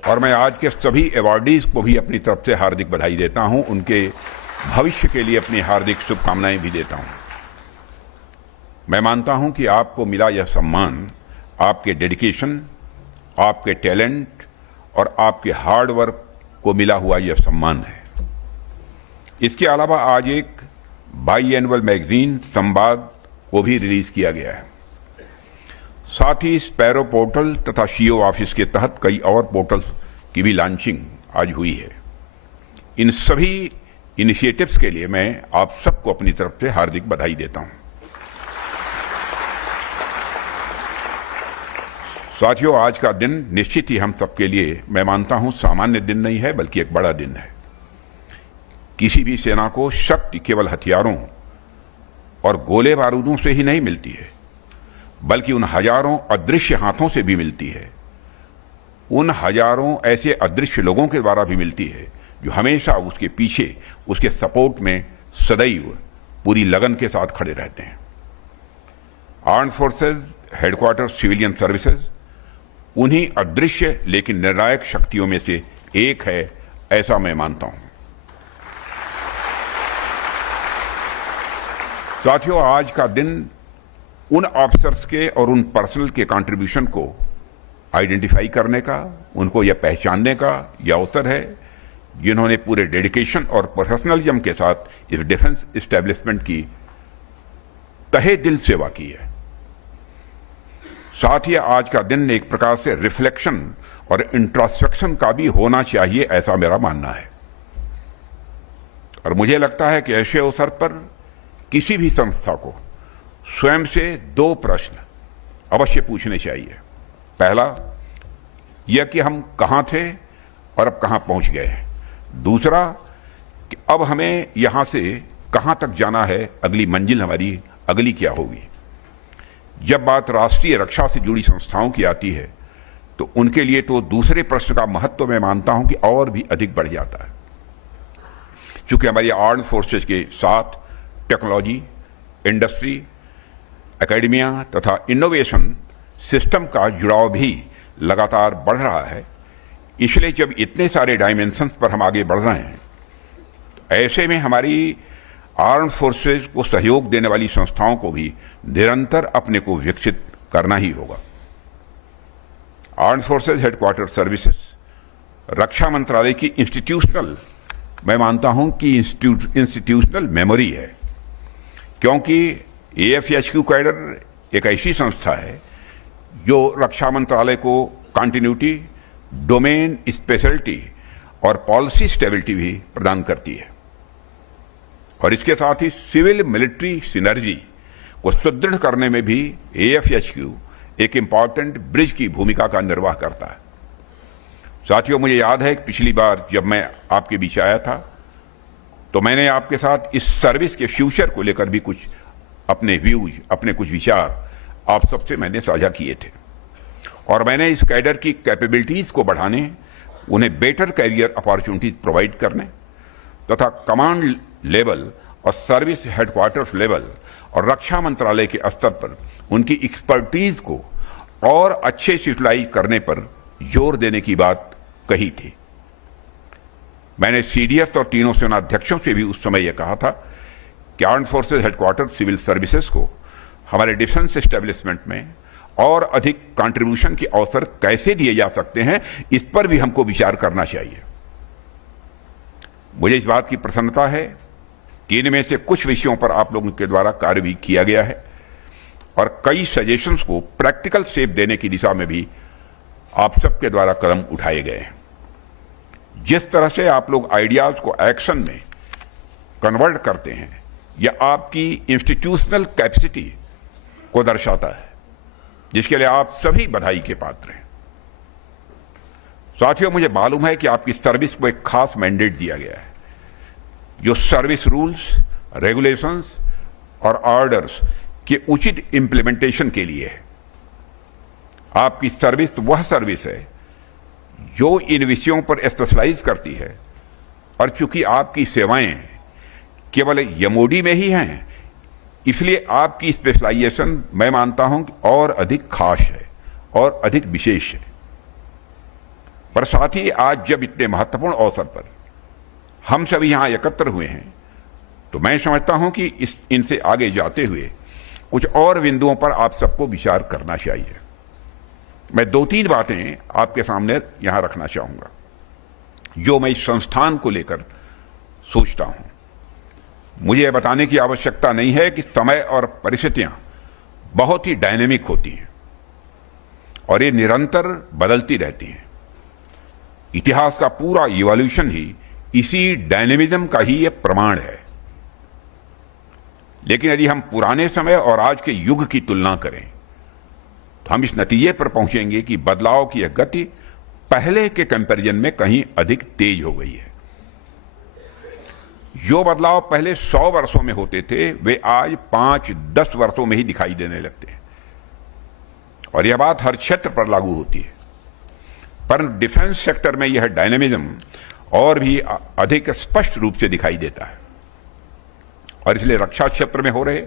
और मैं आज के सभी अवार्डीज को भी अपनी तरफ से हार्दिक बधाई देता हूं, उनके भविष्य के लिए अपनी हार्दिक शुभकामनाएं भी देता हूं। मैं मानता हूं कि आपको मिला यह सम्मान आपके डेडिकेशन, आपके टैलेंट और आपके हार्ड वर्क को मिला हुआ यह सम्मान है। इसके अलावा आज एक बाई एनुअल मैगजीन संवाद को भी रिलीज किया गया है। साथ ही स्पैरो पोर्टल तथा सीओ ऑफिस के तहत कई और पोर्टल्स की भी लॉन्चिंग आज हुई है। इन सभी इनिशिएटिव्स के लिए मैं आप सबको अपनी तरफ से हार्दिक बधाई देता हूं। साथियों, आज का दिन निश्चित ही हम सबके लिए, मैं मानता हूं, सामान्य दिन नहीं है बल्कि एक बड़ा दिन है। किसी भी सेना को शक्ति केवल हथियारों और गोले बारूदों से ही नहीं मिलती है, बल्कि उन हजारों अदृश्य हाथों से भी मिलती है, उन हजारों ऐसे अदृश्य लोगों के द्वारा भी मिलती है जो हमेशा उसके पीछे, उसके सपोर्ट में सदैव पूरी लगन के साथ खड़े रहते हैं। Armed forces headquarter civilian services उन्हीं अदृश्य लेकिन निर्णायक शक्तियों में से एक है, ऐसा मैं मानता हूं। साथियों, आज का दिन उन ऑफिसर्स के और उन पर्सनल के कंट्रीब्यूशन को आइडेंटिफाई करने का, उनको यह पहचानने का यह अवसर है जिन्होंने पूरे डेडिकेशन और प्रोफेशनलिज्म के साथ इस डिफेंस एस्टेब्लिशमेंट की तहे दिल सेवा की है। साथ ही आज का दिन एक प्रकार से रिफ्लेक्शन और इंट्रोस्पेक्शन का भी होना चाहिए, ऐसा मेरा मानना है। और मुझे लगता है कि ऐसे अवसर पर किसी भी संस्था को स्वयं से दो प्रश्न अवश्य पूछने चाहिए। पहला, यह कि हम कहां थे और अब कहां पहुंच गए हैं। दूसरा, कि अब हमें यहां से कहां तक जाना है, अगली मंजिल हमारी अगली क्या होगी। जब बात राष्ट्रीय रक्षा से जुड़ी संस्थाओं की आती है तो उनके लिए तो दूसरे प्रश्न का महत्व मैं मानता हूं कि और भी अधिक बढ़ जाता है, क्योंकि हमारी आर्म्ड फोर्सेज के साथ टेक्नोलॉजी, इंडस्ट्री, एकेडमिया तथा इनोवेशन सिस्टम का जुड़ाव भी लगातार बढ़ रहा है। इसलिए जब इतने सारे डायमेंशंस पर हम आगे बढ़ रहे हैं, तो ऐसे में हमारी आर्म्ड फोर्सेज को सहयोग देने वाली संस्थाओं को भी निरंतर अपने को विकसित करना ही होगा। आर्म्ड फोर्सेज हेडक्वार्टर सर्विसेज रक्षा मंत्रालय की इंस्टीट्यूशनल, मैं मानता हूं कि इंस्टीट्यूशनल मेमोरी है, क्योंकि AFHQ कैडर एक ऐसी संस्था है जो रक्षा मंत्रालय को कंटिन्यूटी, डोमेन स्पेशलिटी और पॉलिसी स्टेबिलिटी भी प्रदान करती है। और इसके साथ ही सिविल मिलिट्री सिनर्जी को सुदृढ़ करने में भी AFHQ एक इंपॉर्टेंट ब्रिज की भूमिका का निर्वाह करता है। साथियों, मुझे याद है कि पिछली बार जब मैं आपके बीच आया था तो मैंने आपके साथ इस सर्विस के फ्यूचर को लेकर भी कुछ अपने व्यूज, अपने कुछ विचार आप सबसे मैंने साझा किए थे। और मैंने इस कैडर की कैपेबिलिटीज को बढ़ाने, उन्हें बेटर कैरियर अपॉर्चुनिटीज प्रोवाइड करने तथा कमांड लेवल और सर्विस हेडक्वार्टर्स लेवल और रक्षा मंत्रालय के स्तर पर उनकी एक्सपर्टीज को और अच्छे से यूटिलाइज करने पर जोर देने की बात कही थी। मैंने CDS और तीनों सेनाध्यक्षों से भी उस समय यह कहा था कि armed forces headquarter civil services को हमारे डिफेंस एस्टेब्लिशमेंट में और अधिक कंट्रीब्यूशन के अवसर कैसे दिए जा सकते हैं, इस पर भी हमको विचार करना चाहिए। मुझे इस बात की प्रसन्नता है कि इनमें से कुछ विषयों पर आप लोगों के द्वारा कार्य भी किया गया है और कई सजेशंस को प्रैक्टिकल शेप देने की दिशा में भी आप सबके द्वारा कदम उठाए गए हैं। जिस तरह से आप लोग आइडियाज को एक्शन में कन्वर्ट करते हैं, यह आपकी इंस्टीट्यूशनल कैपेसिटी को दर्शाता है, जिसके लिए आप सभी बधाई के पात्र हैं। साथियों, मुझे मालूम है कि आपकी सर्विस को एक खास मैंडेट दिया गया है जो सर्विस रूल्स, रेगुलेशंस और ऑर्डर्स के उचित इंप्लीमेंटेशन के लिए है। आपकी सर्विस वह सर्विस है जो इन विषयों पर स्पेशलाइज करती है, और चूंकि आपकी सेवाएं केवल MOD में ही हैं, इसलिए आपकी स्पेशलाइजेशन मैं मानता हूं कि और अधिक खास है और अधिक विशेष है। पर साथ ही आज जब इतने महत्वपूर्ण अवसर पर हम सभी यहां एकत्र हुए हैं, तो मैं समझता हूं कि इनसे आगे जाते हुए कुछ और बिंदुओं पर आप सबको विचार करना चाहिए। मैं 2-3 बातें आपके सामने यहां रखना चाहूंगा जो मैं इस संस्थान को लेकर सोचता हूं। मुझे यह बताने की आवश्यकता नहीं है कि समय और परिस्थितियां बहुत ही डायनेमिक होती हैं और ये निरंतर बदलती रहती हैं। इतिहास का पूरा इवोल्यूशन ही इसी डायनेमिज्म का ही एक प्रमाण है। लेकिन यदि हम पुराने समय और आज के युग की तुलना करें तो हम इस नतीजे पर पहुंचेंगे कि बदलाव की यह गति पहले के कंपैरिजन में कहीं अधिक तेज हो गई है। जो बदलाव पहले 100 वर्षों में होते थे वे आज 5-10 वर्षों में ही दिखाई देने लगते हैं और यह बात हर क्षेत्र पर लागू होती है। पर डिफेंस सेक्टर में यह डायनेमिज्म और भी अधिक स्पष्ट रूप से दिखाई देता है और इसलिए रक्षा क्षेत्र में हो रहे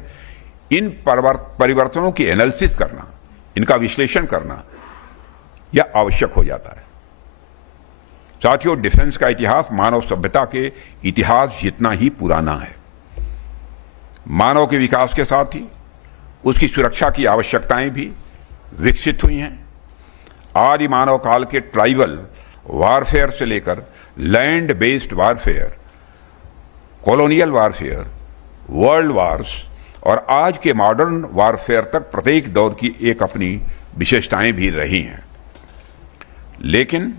इन परिवर्तनों की एनालिसिस करना, इनका विश्लेषण करना यह आवश्यक हो जाता है। साथियों, डिफेंस का इतिहास मानव सभ्यता के इतिहास जितना ही पुराना है। मानव के विकास के साथ ही उसकी सुरक्षा की आवश्यकताएं भी विकसित हुई हैं। आदि मानव काल के ट्राइबल वारफेयर से लेकर land based warfare, colonial warfare, world wars और आज के मॉडर्न वारफेयर तक प्रत्येक दौर की एक अपनी विशेषताएं भी रही हैं। लेकिन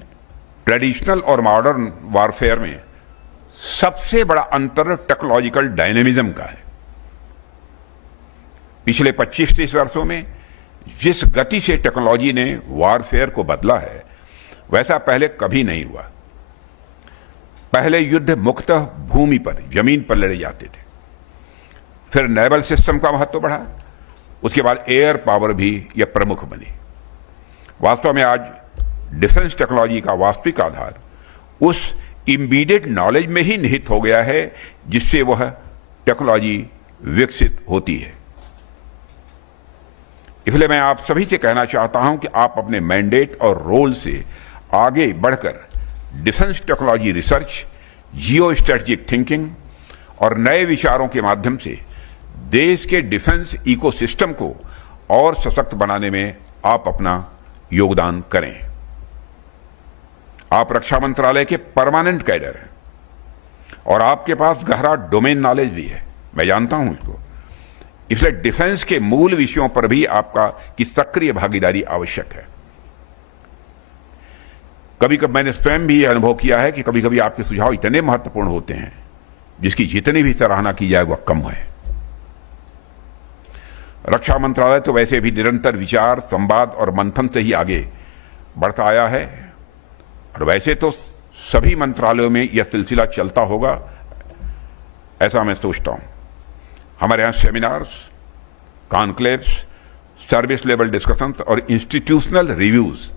ट्रेडिशनल और मॉडर्न वारफेयर में सबसे बड़ा अंतर टेक्नोलॉजिकल डायनेमिज्म का है। पिछले 25-30 वर्षों में जिस गति से टेक्नोलॉजी ने वारफेयर को बदला है वैसा पहले कभी नहीं हुआ। पहले युद्ध मुख्यतः भूमि पर, जमीन पर लड़े जाते थे। फिर नेवल सिस्टम का महत्व बढ़ा, उसके बाद एयर पावर भी यह प्रमुख बनी। वास्तव में आज डिफेंस टेक्नोलॉजी का वास्तविक आधार उस इमीडिएट नॉलेज में ही निहित हो गया है जिससे वह टेक्नोलॉजी विकसित होती है। इसलिए मैं आप सभी से कहना चाहता हूं कि आप अपने मैंडेट और रोल से आगे बढ़कर defence technology research, geo strategic thinking और नए विचारों के माध्यम से देश के डिफेंस इकोसिस्टम को और सशक्त बनाने में आप अपना योगदान करें। आप रक्षा मंत्रालय के परमानेंट कैडर हैं और आपके पास गहरा डोमेन नॉलेज भी है, मैं जानता हूं इसको। इसलिए डिफेंस के मूल विषयों पर भी आपका की सक्रिय भागीदारी आवश्यक है। कभी कभी मैंने स्वयं भी यह अनुभव किया है कि कभी कभी आपके सुझाव इतने महत्वपूर्ण होते हैं जिसकी जितनी भी सराहना की जाए वह कम है। रक्षा मंत्रालय तो वैसे भी निरंतर विचार, संवाद और मंथन से ही आगे बढ़ता आया है और वैसे तो सभी मंत्रालयों में यह सिलसिला चलता होगा, ऐसा मैं सोचता हूं। हमारे यहां seminars, conclaves, service level discussions और इंस्टीट्यूशनल रिव्यूज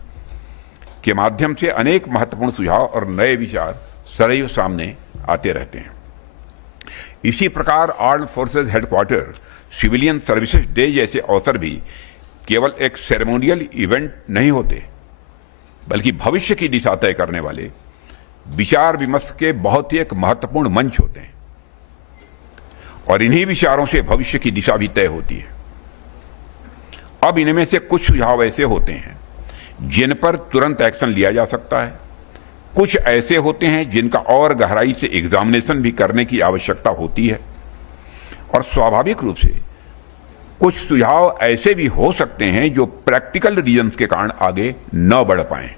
के माध्यम से अनेक महत्वपूर्ण सुझाव और नए विचार सदैव सामने आते रहते हैं। इसी प्रकार armed forces headquarter civilian services day जैसे अवसर भी केवल एक सेरेमोनियल इवेंट नहीं होते, बल्कि भविष्य की दिशा तय करने वाले विचार विमर्श के बहुत ही एक महत्वपूर्ण मंच होते हैं और इन्हीं विचारों से भविष्य की दिशा भी तय होती है। अब इनमें से कुछ सुझाव ऐसे होते हैं जिन पर तुरंत एक्शन लिया जा सकता है, कुछ ऐसे होते हैं जिनका और गहराई से एग्जामिनेशन भी करने की आवश्यकता होती है और स्वाभाविक रूप से कुछ सुझाव ऐसे भी हो सकते हैं जो प्रैक्टिकल रीजंस के कारण आगे न बढ़ पाए।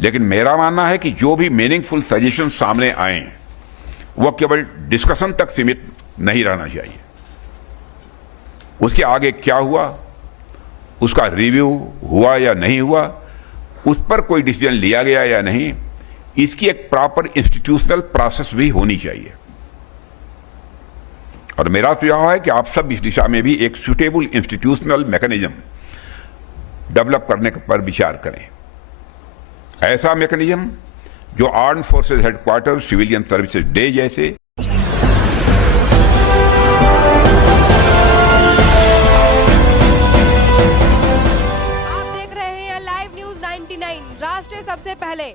लेकिन मेरा मानना है कि जो भी मीनिंगफुल सजेशन सामने आए वह केवल डिस्कशन तक सीमित नहीं रहना चाहिए। उसके आगे क्या हुआ, उसका रिव्यू हुआ या नहीं हुआ, उस पर कोई डिसीजन लिया गया या नहीं, इसकी एक प्रॉपर इंस्टीट्यूशनल प्रोसेस भी होनी चाहिए। और मेरा सुझाव है कि आप सब इस दिशा में भी एक सुटेबल इंस्टीट्यूशनल मैकेनिज्म डेवलप करने पर विचार करें। ऐसा मैकेनिज्म जो armed forces headquarter civilian services day जैसे आप देख रहे हैं लाइव न्यूज 90 99 राष्ट्र सबसे पहले।